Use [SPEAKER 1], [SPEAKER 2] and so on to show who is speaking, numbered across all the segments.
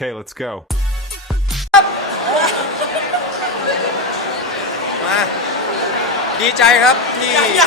[SPEAKER 1] Okay, let's go.
[SPEAKER 2] มาดีใจครับที่
[SPEAKER 3] ยังอ่ะ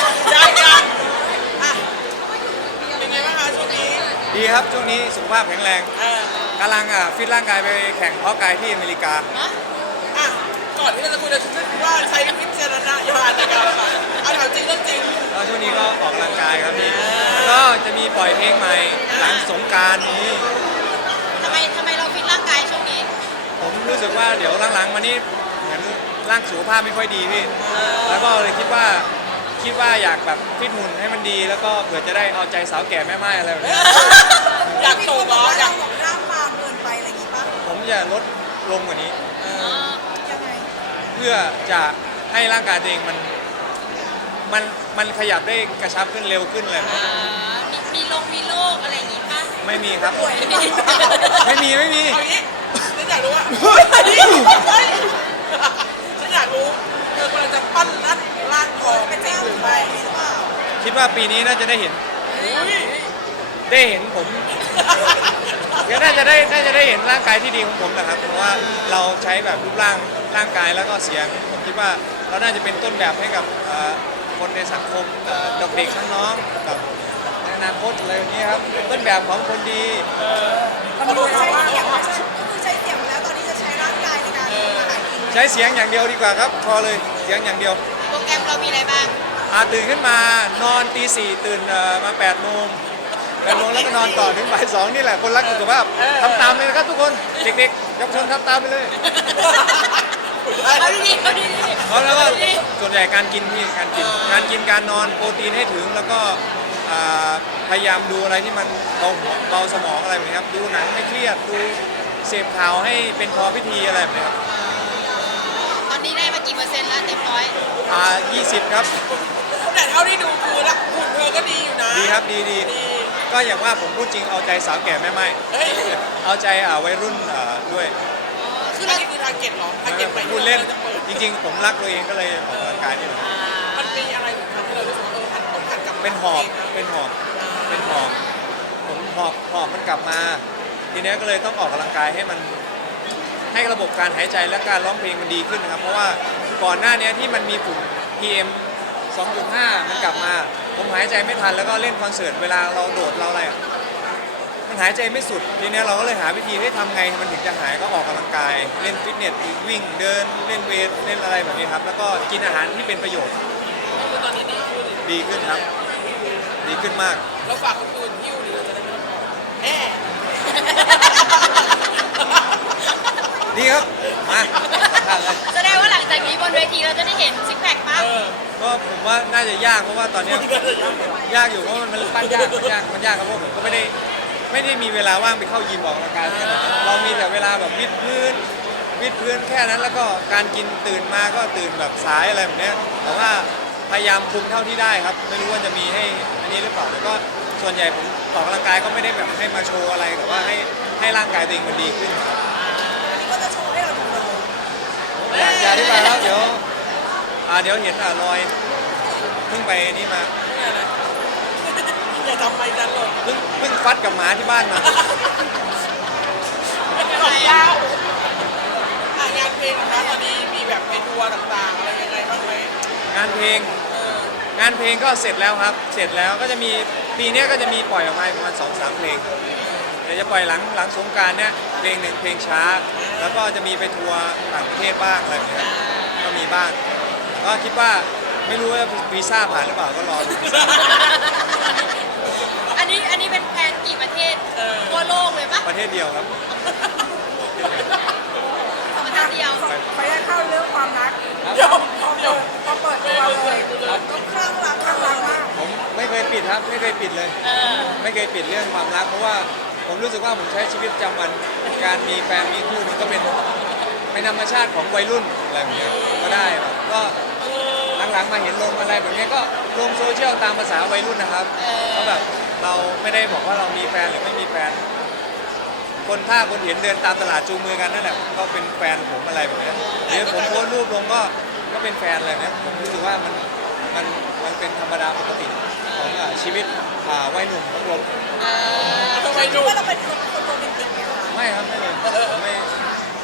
[SPEAKER 3] เป็นไงบ้างคะช่วงนี้
[SPEAKER 2] ดีครับช่วงนี้สุขภาพแข็งแรง
[SPEAKER 3] เออก
[SPEAKER 2] ำลังฟิตร่างกายไปแข่งเพาะกายที่อเมริกา
[SPEAKER 3] อ่ะก่อนที่เราจะคุยเราคิดว่าใช้วิจารณญาณในการฟังเอาถามจริงเรื่องจริง
[SPEAKER 2] แล้วช่วงนี้ก็ออกกำลังกายครับพี่แล้วก็จะมีปล่อยเพลงใหม่หลังสงกรานต์นี้
[SPEAKER 4] ทำไมเราฟิตร่างกายช่วงนี้
[SPEAKER 2] ผมรู้สึกว่าเดี๋ยวหลังๆมานี้เหมือนร่างสุขภาพไม่ค่อยดีพี่แล้วก็เลยคิดว่าอยากแบบฟิตหุ่นให้มันดี แล้วก็เผื่อจะได้เอาใจสาวแก่แม่ไม้อะไรแบบนี้
[SPEAKER 3] อยากโตเหรออยาก
[SPEAKER 5] บอกร่างบางเกินไปอะไรอย่างงี้ป่ะ
[SPEAKER 2] ผมจะลดลงกว่านี้
[SPEAKER 5] ยังไง
[SPEAKER 2] เพื่อจะให้ร่างกายตัวเองมันขยับได้กระชับขึ้นเร็วขึ้นเลย
[SPEAKER 4] มีโรคอะไรอย่างงี้ป่ะ
[SPEAKER 2] ไม่มีครับ
[SPEAKER 5] ป่วย
[SPEAKER 2] ไม่มี
[SPEAKER 3] เอางี้ฉันอยากรู้ว่าฉันอยากรู้เธอกำลังจะปั้นนัดร่างทอง
[SPEAKER 5] เป็น
[SPEAKER 3] จริ
[SPEAKER 5] เจ้าง
[SPEAKER 3] หรือ
[SPEAKER 5] ไป
[SPEAKER 3] ไม่
[SPEAKER 5] หรือเปล่า
[SPEAKER 2] คิดว่าปีนี้น่าจะได้เห็นผมเดี๋ยวน่าจะได้เห็นร่างกายที่ดีของผมแหละครับเพราะว่าเราใช้แบบรูปร่างกายแล้วก็เสียงผมคิดว่าเราน่าจะเป็นต้นแบบให้กับคนในสังคมเด็กๆน้องๆแบบในอนาคตอะไรอย่างนี้ครับเป็นต้นแบบของคนดี
[SPEAKER 5] ก็คือใช้เสียงก็คือใช้เสียงแล้วตอนนี้จะใช้ร่างกายในการอาหารกิน
[SPEAKER 2] ใช้เสียงอย่างเดียวดีกว่าครับพอเลยเสียงอย่างเดียว
[SPEAKER 4] โปรแกรมเรามีอะไรบ้าง
[SPEAKER 2] ตื่นขึ้นมานอนตี 4ตื่นมา8 โมงแล้วก็นอนต่อถึงบ่าย 2นี่แหละคนรักสุขภาพทำตามเลยนะครับทุกคนเด็กๆเยาวชนทำตามไปเลย
[SPEAKER 4] เอาดีๆ
[SPEAKER 2] เพราะแล้วก็ส่วนใหญ่การกินการนอนโปรตีนให้ถึงแล้วก็พยายามดูอะไรที่มันเบาสมองอะไรแบบนี้ครับดูหนังไม่เครียดดูเสพข่าวให้เป็นพอพิธีอะไรแบบนี้ครับ
[SPEAKER 4] ตอนนี้ได้มากี่เปอร์เซ็นต์แล้วเต็มร้อย
[SPEAKER 2] 20 ครับ
[SPEAKER 3] แต่เท่าที่ดูคือละหุ่นเธอก็ดีอยู่นะ
[SPEAKER 2] ดีครับดีก็อย่างว่าผมพูดจริงเอาใจสาวแก่แม่ไม้
[SPEAKER 3] เฮ้ย
[SPEAKER 2] เอาใจวัยรุ่นด้วย
[SPEAKER 3] คืออันนี้คือทาร์เก็ตเหรอทาร์เก็ตใหม่
[SPEAKER 2] พูดเล่นจริงๆ ผมรักตัวเองก็เลยออกกำลังกายนี่แหละ
[SPEAKER 3] มันมีอะไรถึงทำให้เรารู้สึกว่าต้องหันกลับมา
[SPEAKER 2] เป็นหอบผมหอบมันกลับมา ทีนี้ก็เลยต้องออกกำลังกายให้มันให้ระบบการหายใจและการร้องเพลงมันดีขึ้นนะครับ เพราะว่าก่อนหน้านี้ที่มันมีฝุ่น PM 2.5 มันกลับมา ผมหายใจไม่ทันแล้วก็เล่นคอนเสิร์ตเวลาเราโดดเราอะไรมันหายใจไม่สุด ทีนี้เราก็เลยหาวิธีให้ทำไงมันถึงจะหายก็ออกกำลังกาย เล่นฟิตเนสวิ่งเดินเล่นเวทเล่นอะไรแบบนี้ครับแล้วก็กินอาหารที่เป็นประโยชน์
[SPEAKER 3] คือตอนนี้ดีขึ้น
[SPEAKER 2] ดีขึ้นครับ ดีขึ้นมาก
[SPEAKER 3] เราฝากคนอื่นหิ้วดีเราจะได้ไม่ต้องออกแหม
[SPEAKER 2] ดีครับ มาท่านเลย
[SPEAKER 4] แสดงว่าหลังจากนี้บนเวทีเราจะได้เห็นซิกแพคป่ะ
[SPEAKER 2] ก็ผมว่าน่าจะยากเพราะว่าตอนเนี้ยยากอยู่เพราะมันปั้นยากมันยากครับเพราะผมก็ไม่ได้มีเวลาว่างไปเข้ายิมออกกำลังกายแค่นั้นเรามีแต่เวลาแบบวิดพื้นแค่นั้นแล้วก็การกินตื่นมาก็ตื่นแบบสายอะไรแบบเนี้ยแต่ว่าพยายามคุมเท่าที่ได้ครับ ไม่รู้ว่าจะมีให้อันนี้หรือเปล่าแต่ก็ส่วนใหญ่ผมออกกำลังกายก็ไม่ได้แบบให้มาโชว์อะไรแต่ว่าให้ร่างกายตัวเองมันดีขึ้นครับ
[SPEAKER 5] อันนี้ก็จะโชว์ให้เราดูเลย
[SPEAKER 2] อย่าที่ไปแล้วเดี๋ยวเห็นรอยเพิ่งไปนี่มา
[SPEAKER 3] อย่าทำไปจันหล่น
[SPEAKER 2] เพิ่งฟัดกับหมาที่บ้านมา
[SPEAKER 3] หลอกยาวงานเพลงนะคะตอนนี้มีแบบไปทัวร์ต่างๆอะไรยังไงบ้างไหม
[SPEAKER 2] งานเพลงก็เสร็จแล้วครับ เสร็จแล้วก็จะมีปีนี้ก็จะมีปล่อยออกมาประมาณ 2-3 เพลงเดี๋ยวจะปล่อยหลังสงกรานต์เนี่ยเพลงหนึ่งเพลงช้า แล้วก็จะมีไปทัวร์ต่างประเทศบ้างอะไรแบบนี้ก็มีบ้างก็คิดว่าไม่รู้ว่าวีซ่าผ่านหรือเปล่าก็รอดู
[SPEAKER 4] อันนี้เป็นแพลนกี่ประเทศทั่วโลกเลยป่ะ
[SPEAKER 2] ประเทศเดียวครับ
[SPEAKER 4] ประเทศเดียว
[SPEAKER 5] ไปได้เข้าเรื่องความรัก
[SPEAKER 3] เดี๋ยว
[SPEAKER 5] พอเปิดตัวเลยต้องคลั่งรักมาก
[SPEAKER 2] ผมไม่เคยปิดครับไม่เคยปิดเลย ไม่เคยปิดเรื่องความรักเพราะว่าผมรู้สึกว่าผมใช้ชีวิตประจำวันการมีแฟนมีคู่นี่ก็เป็นธรรมชาติของวัยรุ่นอะไรแบบนี้ก็ได้ครับก็หลังๆมาเห็นลงอะไรแบบนี้ก็ลงโซเชียลตามภาษาวัยรุ่นนะครับก็แบบเราไม่ได้บอกว่าเรามีแฟนหรือไม่มีแฟน ถ้าคนเห็นเดินตามตลาดจูงมือกันนั่นแหละก็เป็นแฟนผมอะไรแบบนี้หรือผมโพสต์รูปลงก็เป็นแฟนอะไรเนี่ยผมรู้สึกว่ามันเป็นธรรมดาปกติของชีวิตวัยหนุ่มของผม
[SPEAKER 3] ทำไม
[SPEAKER 5] ๆ
[SPEAKER 3] ดู
[SPEAKER 5] ว่าเราเป็นคนโรแมนติกไหมคะ
[SPEAKER 2] ไม่ครับไม่เลย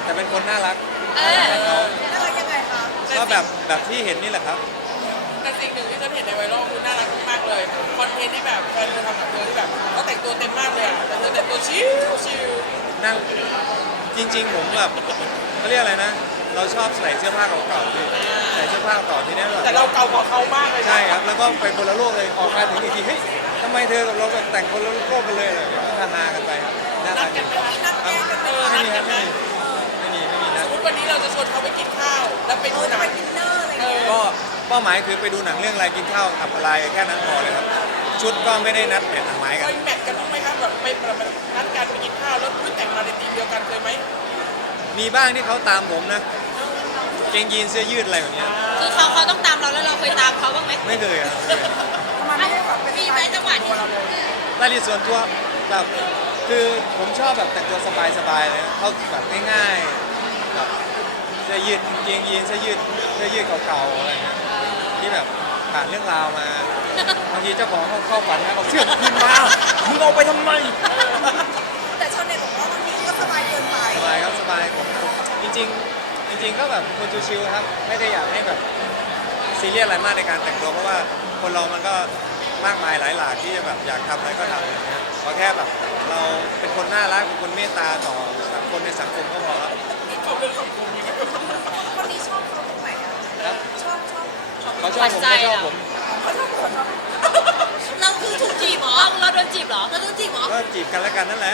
[SPEAKER 2] แต่เป็นคนน่ารัก
[SPEAKER 4] เออ
[SPEAKER 5] น่ารักยังไงคะ
[SPEAKER 2] ก็แบบที่เห็นนี่แหละครับ
[SPEAKER 3] แต่สิ่งหนึ่งที่ฉันเห็นในไวรัลคือน่ารักมากเลยคอนเทนต์ที่แบบแฟนเธอทำกับเธอที่แบบเขาแต่งตัวเต็มมากเลยอ่ะแต่เธอแต่งตัวชิล
[SPEAKER 2] นั่งจริงๆผมแบบเขาเรียกอะไรนะ เราชอบใส่เสื้อผ้าเก่าๆพี่ใส่เสื้อผ้าเก่าๆทีเนี้ยแบบ
[SPEAKER 3] แต่เราเก่ากว่าเขามากเลยนะ
[SPEAKER 2] ใช่ครับแล้วก็ไปคนละโลกเลยออกมาถึงอีกทีเฮ้ยทำไมเธอกับเราแบบแต่งคนละโลกกันเลยก็ฮาๆกันไปครับน่า
[SPEAKER 3] นั
[SPEAKER 2] รั
[SPEAKER 3] ด
[SPEAKER 2] ก
[SPEAKER 3] กั
[SPEAKER 2] ดี
[SPEAKER 3] นไหมคะ
[SPEAKER 5] นัดแกงกันไหม
[SPEAKER 2] ไม่มีครับไม่มี
[SPEAKER 3] ส
[SPEAKER 2] นะ
[SPEAKER 3] มมติวันนี้เราจะชวนเขาไปกินข้าวแล้วไปดูห
[SPEAKER 5] จะ
[SPEAKER 3] นั
[SPEAKER 5] ไป
[SPEAKER 3] ง
[SPEAKER 5] ดินเนอร์อะไรอย่างเงี้ย
[SPEAKER 2] ก็เป้าหมายคือไปดูหนังเรื่องอะไรกินข้าวกับอะไรแค่นั้นพอเลยครับชุดก็ไม่ได้นัดเป็นหนังไม้
[SPEAKER 3] เค
[SPEAKER 2] กัน
[SPEAKER 3] ยแมทกันบ้างไหมครับแบบไปแบบนัดกันไปกินข้าวแล้วแต่งมาในทีมเดียวกันเคยไหม
[SPEAKER 2] มีบ้างที่เขาตามผมนะเกงยีนเสื้อยืดอะไรแบบเนี้ย
[SPEAKER 4] คือเขาต้องตามเราแล้วเราเคยตามเขาบ้างไหม
[SPEAKER 2] ไม่เคยครับ
[SPEAKER 4] มีไหมจังหวะที่
[SPEAKER 2] รายละเอียดส่วนตัวแบบคือผมชอบแบบแต่งตัวสบายๆเลยนะเขาแบบง่ายๆแบบเสื้อยืดกางเกงยีนเสื้อยืดเก่าๆอะไรเงี้ยที่แบบผ่านเรื่องราวมาบางทีเจ้าของเขาเข้าฝันนะบอกเชื่อมึงมามึงเอาไปทำไม
[SPEAKER 5] แต่ชาวเน็ตบอกว่าบางทีก็สบายเกินไป
[SPEAKER 2] สบายครับสบายผมจริงๆก็แบบคนชิวๆครับไม่ได้อยากให้แบบซีเรียสอะไรมากในการแต่งตัวเพราะว่าคนเรามันก็มากมายหลายหลากที่จะแบบอยากทำอะไรก็ทำอะไรเงี้ยขอแค่แบบเราเป็นคนน่ารักเป็นคนเมตตาต่อคนในสังคมก็พอแล้ว
[SPEAKER 3] เขาเรื่องสังคมอย่างเงี้ย
[SPEAKER 5] คนนี้ชอบเขาตรงไหนอะ
[SPEAKER 2] ครับ
[SPEAKER 5] ชอบ
[SPEAKER 2] เขาชอบผมเขาชอบผม
[SPEAKER 5] เขาชอบคนชอบ
[SPEAKER 4] เราคือถูกจีบเหรอเราโดนจีบเหรอเราโดนจีบเหรอ
[SPEAKER 2] ก็จีบกันแล้วกันนั่นแหละ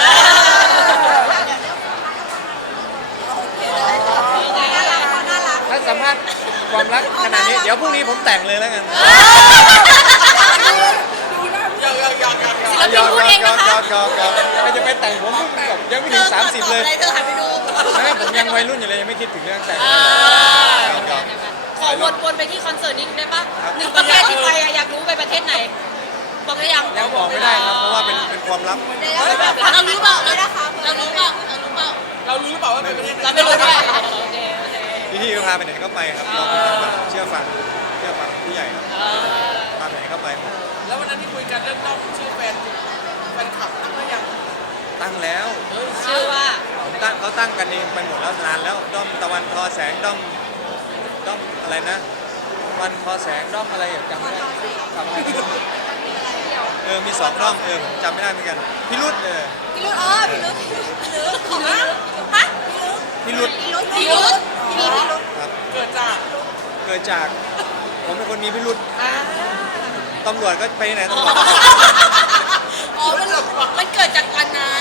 [SPEAKER 5] โอเคได้น่ารักเขาน่ารัก
[SPEAKER 2] ถ้าสัมภาษณ์ความรักขนาดนี้เดี๋ยวพรุ่งนี้ผมแต่งเลยแล้วกัน
[SPEAKER 3] ยัง
[SPEAKER 4] ศิลปินพูดเองนะคะ
[SPEAKER 2] ไม่จะไปแต่งผมเพิ่งแบบยังไม่ถึง30เลย
[SPEAKER 4] เธอหันไปดู
[SPEAKER 2] ไม่ผมยังวัยรุ่นอยู่เลยยังไม่คิดถึงเรื่องแต่ง
[SPEAKER 4] ขอวนไปที่คอนเสิร์ตนิดนึงได้ปะหนึ่งประเทศที่ไปอะอยากรู้ไปประเทศไหน บอกได้ยัง
[SPEAKER 2] ยังบอกไม่ได้ครับเพราะว่าเป็นความลับ
[SPEAKER 4] เรารู้เปล่าเรานะคะเรารู้เปล่าเรารู้เปล่า
[SPEAKER 3] เรารู้หรือเปล่าว่าเป็นประเทศไหน
[SPEAKER 4] เราไม่รู้ด้วยโอเค
[SPEAKER 2] พี่ๆพาไปไหนก็ไปครับเราเป็นคนแบบเชื่อฟังผู้ใหญ่ครับพาไปไหนก็ไปหมด
[SPEAKER 3] แล้ววันนั้นที่คุยกันเรื่องด้อมชื่อแฟนคลับตั้งหรือยัง
[SPEAKER 2] ตั้งแล้ว
[SPEAKER 4] ชื่อว่า
[SPEAKER 2] เขาตั้งกันเองไปหมดแล้วนานแล้วด้อมตะวันทอแสงด้อมอะไรนะวันทอแสงด้อมอะไรจำไม่ได้จำอะไรมี2ด้อมผมจำไม่ได้เหมือนกันพี่รุด
[SPEAKER 5] พี่รุ่นพี่รุ่นของฮะฮะ
[SPEAKER 2] พี่รุด
[SPEAKER 5] พี่รุ่นพี่รุ่นพี่รุ่น
[SPEAKER 2] ครับ
[SPEAKER 3] เกิดจาก
[SPEAKER 2] เกิดจากผมเป็นคนมีพิรุษตำรวจก็ไปไหนตำรวจ
[SPEAKER 4] อ๋อมันเกิดจากวันนั้น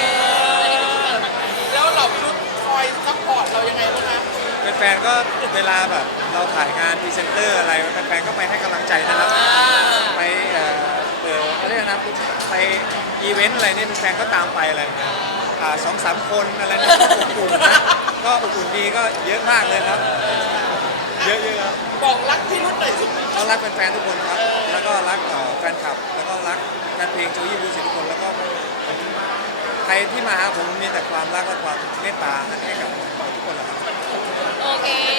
[SPEAKER 3] แล้วเราไม่รู้คอยซัพพอร์ตเรายังไงบ้างคะ
[SPEAKER 2] แฟนๆก็เวลาแบบเราถ่ายงานพรีเซนเตอร์อะไรแฟนๆก็ไปให้กำลังใจนะครับไปอะไรนะไปอีเวนต์อะไรเนี่ยแฟนๆก็ตามไปอะไรนะ2-3 คนอะไรนะอบอุ่นนะก็อบอุ่นดีก็เยอะมากเลยครับเยอะครับ
[SPEAKER 3] บอกรักพี่รุ่นหน่อยสิ
[SPEAKER 2] เรารักแฟนๆทุกคนครับแล้วก็รักแฟนคลับแล้วก็รักแฟนเพลงโจยี่บูสิทุกคนแล้วก็ผมใครที่มาหาผมมีแต่ความรักและความเมตตาให้กับทุกคนแหละครับ
[SPEAKER 4] โอเค